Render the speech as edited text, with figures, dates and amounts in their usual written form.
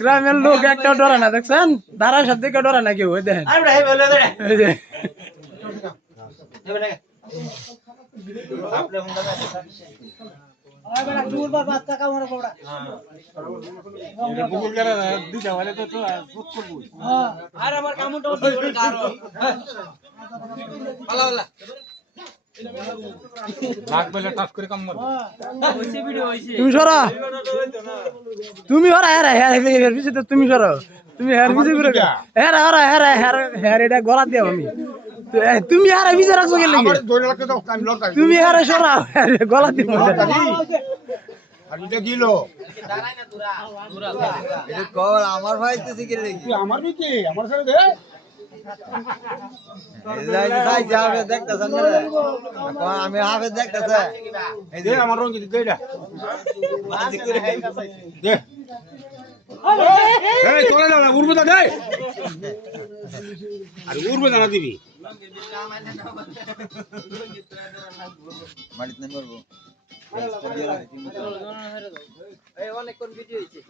গ্রামের লোক একটা ডরে না দেখছেন, ধারা সব দিকে ডরে না কেউ। দেখেন তুমি সরা, তুমি হরা হেরা হের পিছে তো তুমি সরো, তুমি হের পিছে করে হেরা হরা হেরা হের হের এটা গলা দিও আমি। তুমি হেরা পিছে রাখছো কেন লাগি? তুমি হেরা সরা গলা দিও। আর এটা গিল এটা কল আমার ভাইতেছে কি লাগি? আমার কি আমার সাথে দে এই যাবে দেখতেছেন না আমি হাফে দেখতেছে এই যে আমার রঙ দে এটা দে এই তোরা না উড়বে না দে আর উড়বে না দিবি মালিক না করব এই অনেক কোন ভিডিও হইছে